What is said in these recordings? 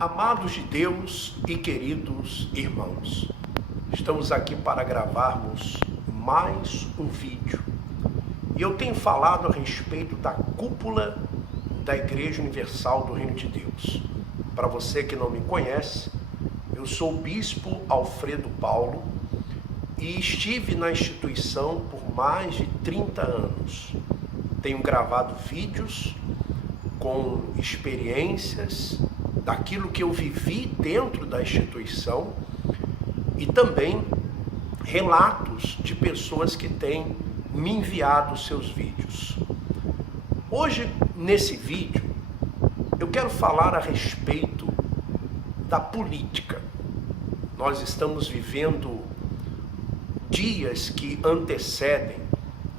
Amados de Deus e queridos irmãos, estamos aqui para gravarmos mais um vídeo. E eu tenho falado a respeito da cúpula da Igreja Universal do Reino de Deus. Para você que não me conhece, eu sou o Bispo Alfredo Paulo e estive na instituição por mais de 30 anos. Tenho gravado vídeos com experiências daquilo que eu vivi dentro da instituição e também relatos de pessoas que têm me enviado seus vídeos. Hoje, nesse vídeo, eu quero falar a respeito da política. Nós estamos vivendo dias que antecedem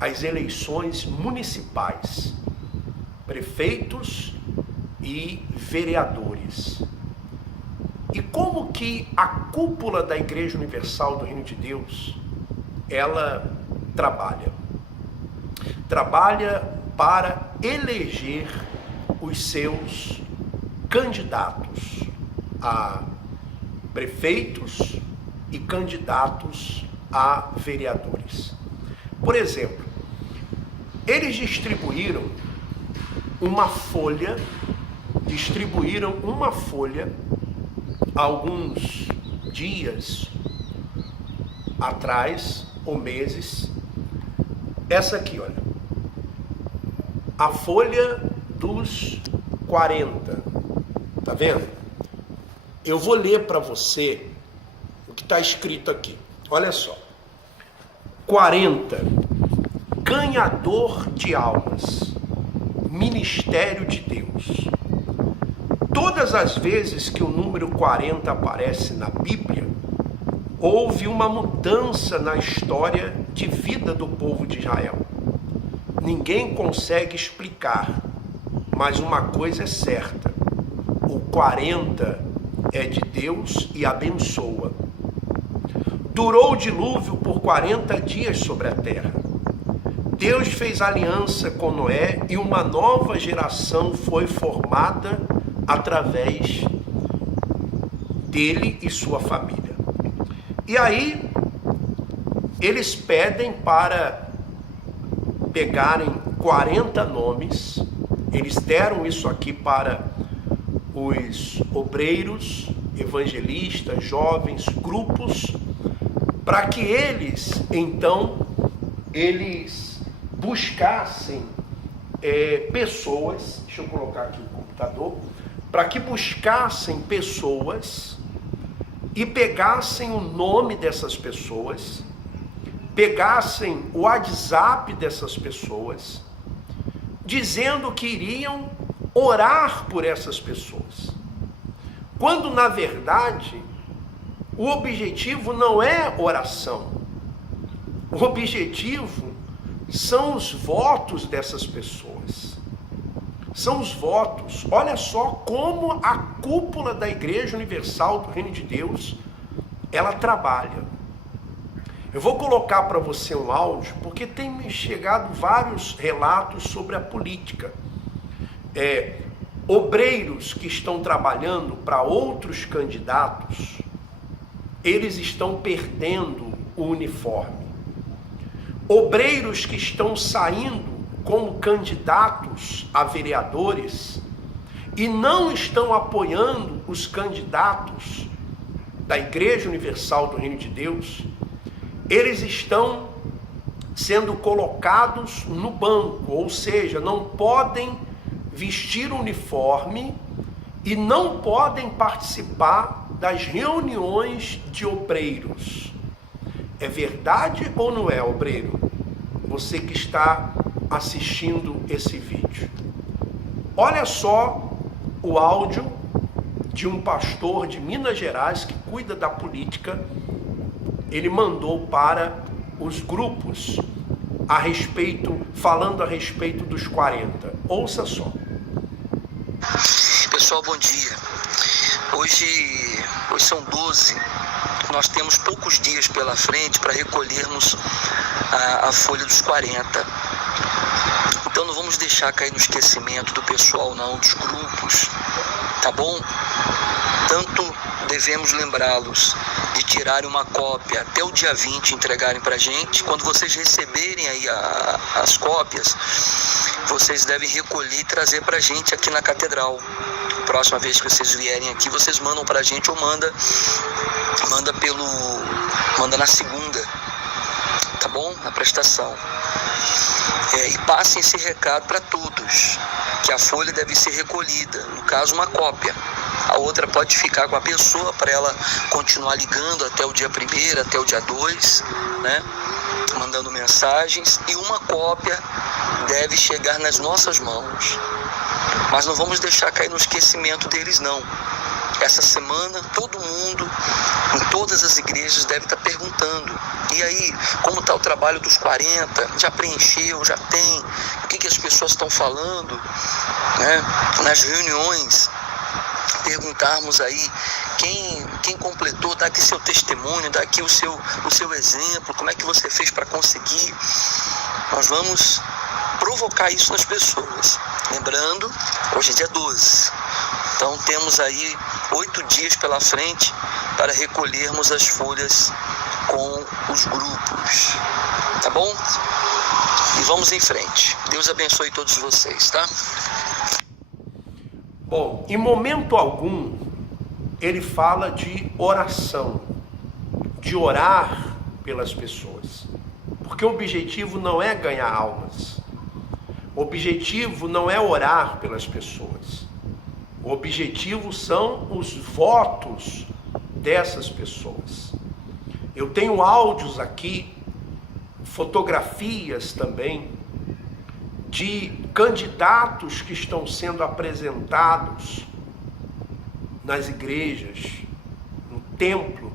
as eleições municipais, prefeitos e vereadores. E como que a cúpula da Igreja Universal do Reino de Deus, ela trabalha? Trabalha para eleger os seus candidatos a prefeitos e candidatos a vereadores. Por exemplo, eles distribuíram uma folha alguns dias atrás, ou meses. Essa aqui, olha. A folha dos 40. Tá vendo? Eu vou ler para você o que está escrito aqui. Olha só. 40. Ganhador de almas. Ministério de Deus. Todas as vezes que o número 40 aparece na Bíblia, houve uma mudança na história de vida do povo de Israel. Ninguém consegue explicar, mas uma coisa é certa: o 40 é de Deus e abençoa. Durou o dilúvio por 40 dias sobre a terra. Deus fez aliança com Noé e uma nova geração foi formada através dele e sua família. E aí, eles pedem para pegarem 40 nomes. Eles deram isso aqui para os obreiros, evangelistas, jovens, grupos, para que eles, então, eles buscassem pessoas, deixa eu colocar aqui o computador, para que buscassem pessoas e pegassem o nome dessas pessoas, pegassem o WhatsApp dessas pessoas, dizendo que iriam orar por essas pessoas. Quando, na verdade, o objetivo não é oração. O objetivo são os votos dessas pessoas. São os votos. Olha só como a cúpula da Igreja Universal do Reino de Deus, ela trabalha. Eu vou colocar para você um áudio, porque tem me chegado vários relatos sobre a política. Obreiros que estão trabalhando para outros candidatos, eles estão perdendo o uniforme. Obreiros que estão saindo como candidatos a vereadores e não estão apoiando os candidatos da Igreja Universal do Reino de Deus, eles estão sendo colocados no banco, ou seja, não podem vestir o uniforme e não podem participar das reuniões de obreiros. É verdade ou não é, obreiro? Você que está assistindo esse vídeo. Olha só o áudio de um pastor de Minas Gerais que cuida da política. Ele mandou para os grupos falando a respeito dos 40. Ouça só. Pessoal, bom dia. Hoje são 12. Nós temos poucos dias pela frente para recolhermos a folha dos 40. Então não vamos deixar cair no esquecimento do pessoal não, dos grupos, tá bom? tanto devemos lembrá-los de tirarem uma cópia até o dia 20 e entregarem para a gente. Quando vocês receberem aí as cópias, vocês devem recolher e trazer para a gente aqui na catedral. Próxima vez que vocês vierem aqui, vocês mandam para a gente ou manda na segunda, tá bom? Na prestação. E passem esse recado para todos, que a folha deve ser recolhida, no caso uma cópia. A outra pode ficar com a pessoa para ela continuar ligando até o dia 1º, até o dia 2, né? Mandando mensagens, e uma cópia deve chegar nas nossas mãos. Mas não vamos deixar cair no esquecimento deles, não. Essa semana, todo mundo, em todas as igrejas, deve estar perguntando: e aí, como está o trabalho dos 40? Já preencheu? Já tem? O que as pessoas estão falando? Né? Nas reuniões, perguntarmos aí quem completou, dá aqui seu testemunho, dá aqui o seu exemplo, como é que você fez para conseguir. Nós vamos provocar isso nas pessoas. Lembrando, hoje é dia 12, então temos aí 8 dias pela frente para recolhermos as folhas com os grupos, tá bom? E vamos em frente. Deus abençoe todos vocês, tá? Bom, em momento algum ele fala de oração, de orar pelas pessoas, porque o objetivo não é ganhar almas, o objetivo não é orar pelas pessoas, o objetivo são os votos dessas pessoas. Eu tenho áudios aqui, fotografias também, de candidatos que estão sendo apresentados nas igrejas, no templo,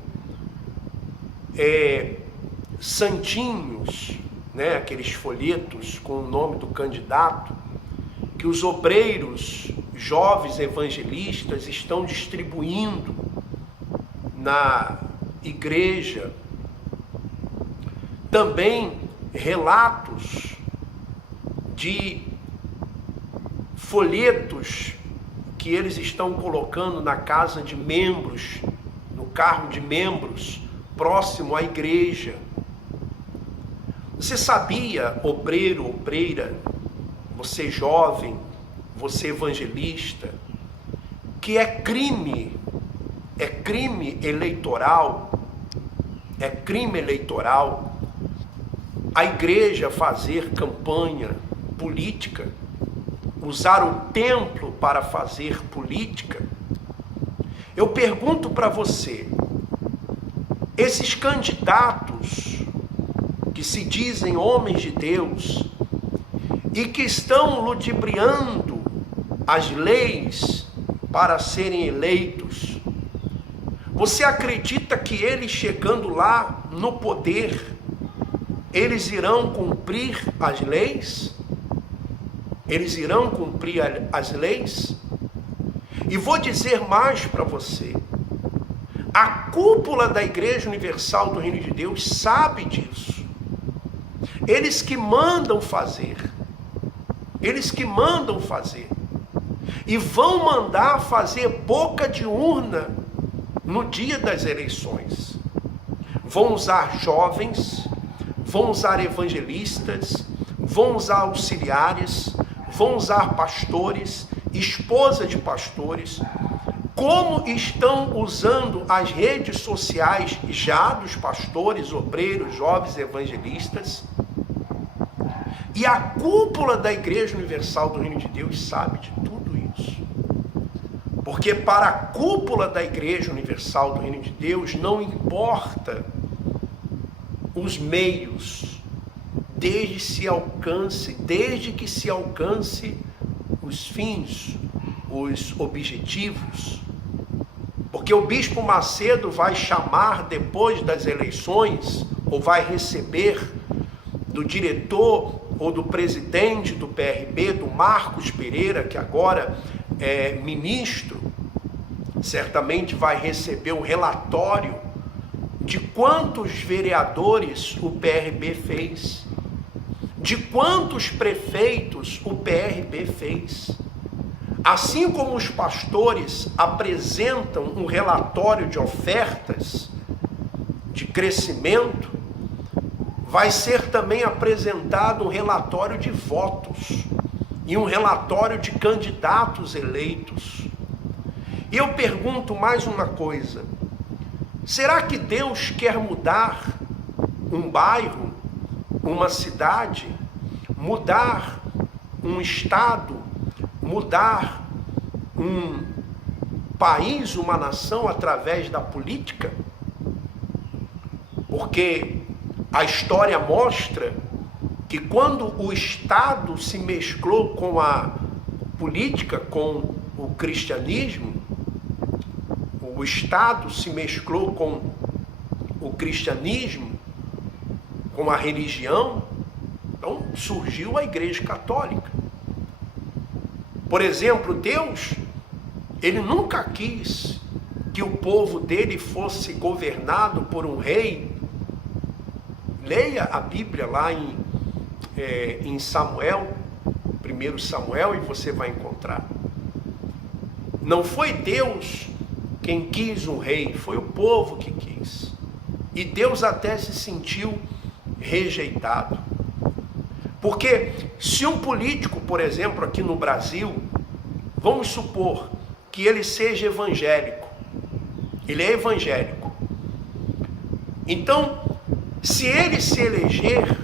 santinhos, né, aqueles folhetos com o nome do candidato, que os obreiros, jovens evangelistas estão distribuindo na igreja. Também relatos de folhetos que eles estão colocando na casa de membros, no carro de membros, próximo à igreja. Você sabia, obreiro, obreira, você jovem, você evangelista, que é crime eleitoral a igreja fazer campanha política, usar o templo para fazer política? Eu pergunto para você, esses candidatos que se dizem homens de Deus e que estão ludibriando as leis para serem eleitos, você acredita que eles chegando lá no poder, eles irão cumprir as leis? Eles irão cumprir as leis? E vou dizer mais para você. A cúpula da Igreja Universal do Reino de Deus sabe disso. Eles que mandam fazer. Eles que mandam fazer. E vão mandar fazer boca de urna no dia das eleições. Vão usar jovens, vão usar evangelistas, vão usar auxiliares, vão usar pastores, esposa de pastores, como estão usando as redes sociais já dos pastores, obreiros, jovens evangelistas. E a cúpula da Igreja Universal do Reino de Deus sabe de tudo isso. Porque para a cúpula da Igreja Universal do Reino de Deus não importa os meios, desde que se alcance os fins, os objetivos. Porque o Bispo Macedo vai chamar depois das eleições, ou vai receber do diretor ou do presidente do PRB, do Marcos Pereira, que agora é ministro, certamente vai receber um relatório de quantos vereadores o PRB fez, de quantos prefeitos o PRB fez. Assim como os pastores apresentam um relatório de ofertas, de crescimento, vai ser também apresentado um relatório de votos e um relatório de candidatos eleitos. E eu pergunto mais uma coisa: será que Deus quer mudar um bairro, uma cidade, mudar um estado, mudar um país, uma nação através da política? Porque a história mostra que quando o Estado se mesclou com a política, com o cristianismo, o Estado se mesclou com o cristianismo, com a religião, então surgiu a Igreja Católica. Por exemplo, Deus, ele nunca quis que o povo dele fosse governado por um rei. Leia a Bíblia lá em Samuel, 1 Samuel, e você vai encontrar. Não foi Deus quem quis um rei, foi o povo que quis. E Deus até se sentiu rejeitado. Porque se um político, por exemplo, aqui no Brasil, vamos supor que ele seja evangélico, ele é evangélico. Então, se ele se eleger,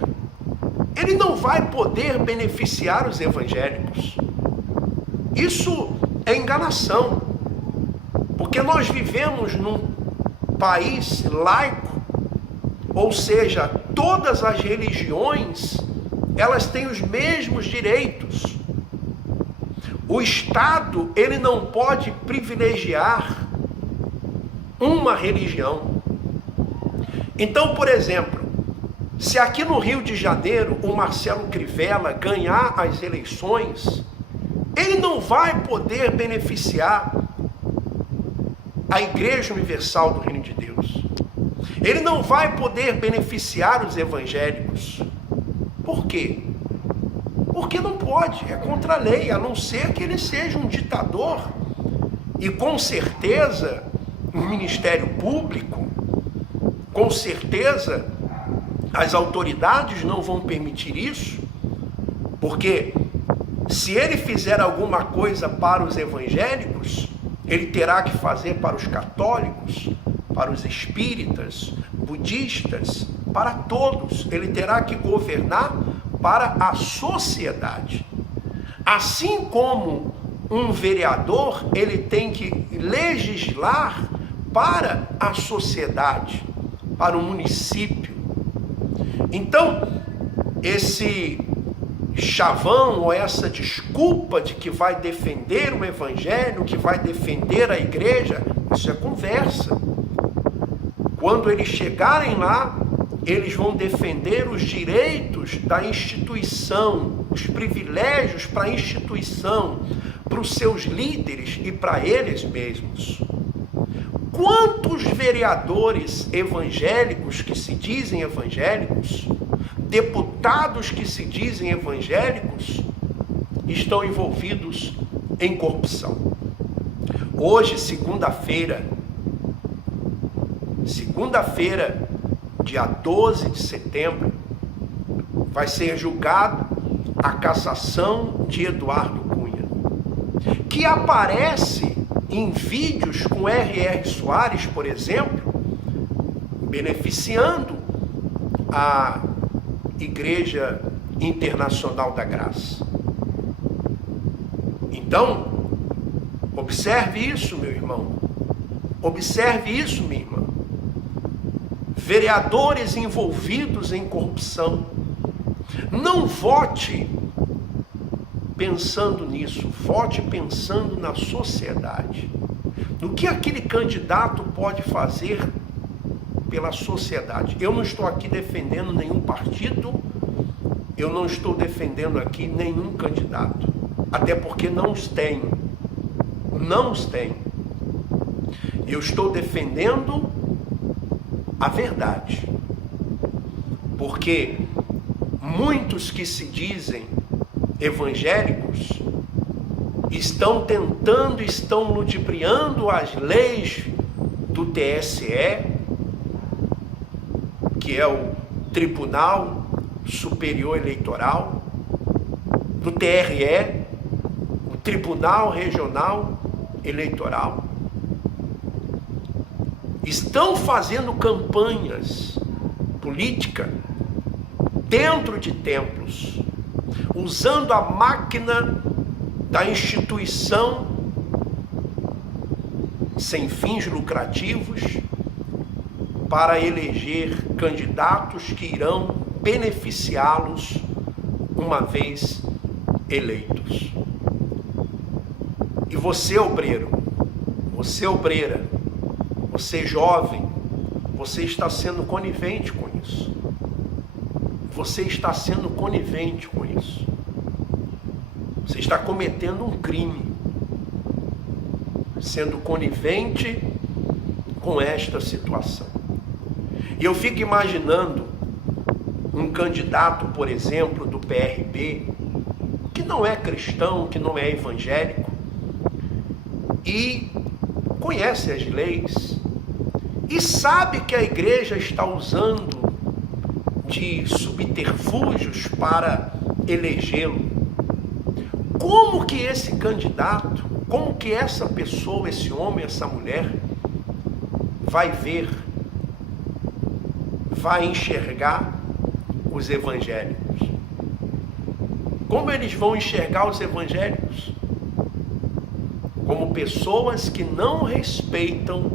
ele não vai poder beneficiar os evangélicos. Isso é enganação, porque nós vivemos num país laico, ou seja, todas as religiões, elas têm os mesmos direitos. O Estado, ele não pode privilegiar uma religião. Então, por exemplo, se aqui no Rio de Janeiro o Marcelo Crivella ganhar as eleições, ele não vai poder beneficiar a Igreja Universal do Reino de Deus. Ele não vai poder beneficiar os evangélicos. Por quê? Porque não pode, é contra a lei, a não ser que ele seja um ditador. E com certeza, o Ministério Público, com certeza, as autoridades não vão permitir isso, porque se ele fizer alguma coisa para os evangélicos, ele terá que fazer para os católicos, para os espíritas, budistas, para todos. Ele terá que governar para a sociedade. Assim como um vereador, ele tem que legislar para a sociedade, para o município. Então, esse chavão ou essa desculpa de que vai defender o evangelho, que vai defender a igreja, isso é conversa. Quando eles chegarem lá, eles vão defender os direitos da instituição, os privilégios para a instituição, para os seus líderes e para eles mesmos. Quantos vereadores evangélicos que se dizem evangélicos, deputados que se dizem evangélicos, estão envolvidos em corrupção? Hoje, segunda-feira, dia 12 de setembro, vai ser julgado a cassação de Eduardo Cunha, que aparece em vídeos com R.R. Soares, por exemplo, beneficiando a Igreja Internacional da Graça. Então, observe isso, meu irmão. Observe isso, minha irmã. Vereadores envolvidos em corrupção. Não vote pensando nisso, vote pensando na sociedade. No que aquele candidato pode fazer pela sociedade. Eu não estou aqui defendendo nenhum partido, eu não estou defendendo aqui nenhum candidato, até porque não os tenho. Não os tenho. Eu estou defendendo a verdade. Porque muitos que se dizem evangélicos estão ludibriando as leis do TSE, que é o Tribunal Superior Eleitoral, do TRE, o Tribunal Regional Eleitoral. Estão fazendo campanhas políticas dentro de templos, usando a máquina da instituição sem fins lucrativos para eleger candidatos que irão beneficiá-los uma vez eleitos. E você, obreiro, você, obreira, você, jovem, você está sendo conivente com isso. Você está sendo conivente com isso. Você está cometendo um crime, sendo conivente com esta situação. E eu fico imaginando um candidato, por exemplo, do PRB, que não é cristão, que não é evangélico, e conhece as leis, e sabe que a igreja está usando de subterfúgios para elegê-lo. Como que esse candidato, como que essa pessoa, esse homem, essa mulher, vai ver, vai enxergar os evangélicos? Como eles vão enxergar os evangélicos? Como pessoas que não respeitam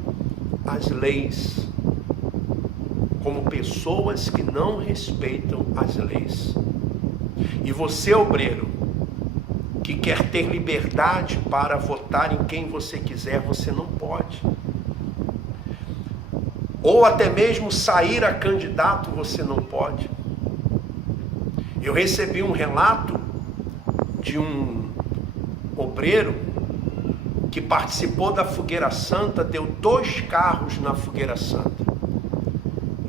as leis. Como pessoas que não respeitam as leis. E você, obreiro, que quer ter liberdade para votar em quem você quiser, você não pode. Ou até mesmo sair a candidato, você não pode. Eu recebi um relato de um obreiro que participou da Fogueira Santa, deu 2 carros na Fogueira Santa.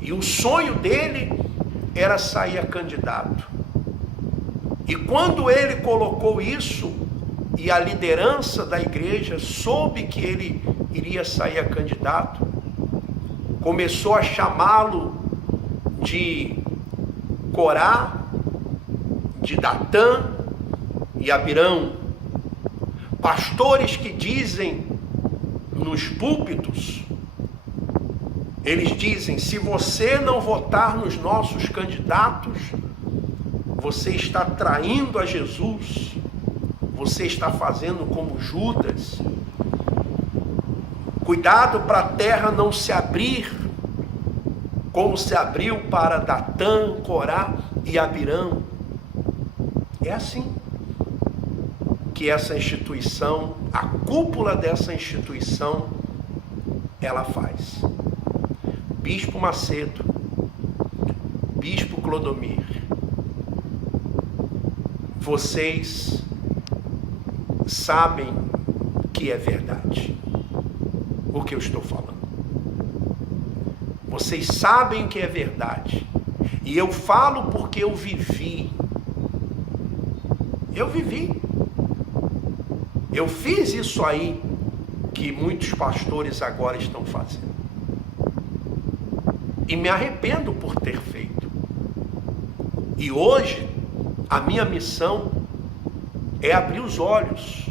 E o sonho dele era sair a candidato. E quando ele colocou isso, e a liderança da igreja soube que ele iria sair a candidato, começou a chamá-lo de Corá, de Datã e Abirão. Pastores que dizem nos púlpitos, eles dizem: se você não votar nos nossos candidatos, você está traindo a Jesus, você está fazendo como Judas. Cuidado para a terra não se abrir, como se abriu para Datã, Corá e Abirão. É assim que essa instituição, a cúpula dessa instituição, ela faz. Bispo Macedo, Bispo Clodomir, vocês sabem que é verdade o que eu estou falando. Vocês sabem que é verdade. E eu falo porque eu vivi. Eu vivi. Eu fiz isso aí que muitos pastores agora estão fazendo. E me arrependo por ter feito. E hoje, a minha missão é abrir os olhos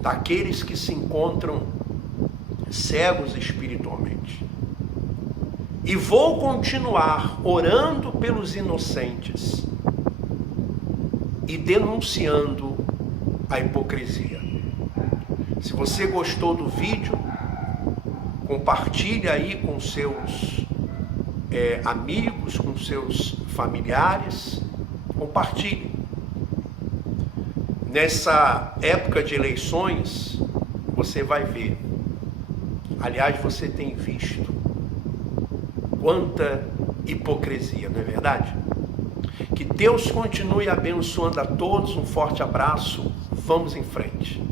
daqueles que se encontram cegos espiritualmente. E vou continuar orando pelos inocentes e denunciando a hipocrisia. Se você gostou do vídeo, compartilhe aí com seus amigos, com seus familiares, compartilhe. Nessa época de eleições, você vai ver, aliás, você tem visto quanta hipocrisia, não é verdade? Que Deus continue abençoando a todos, um forte abraço, vamos em frente.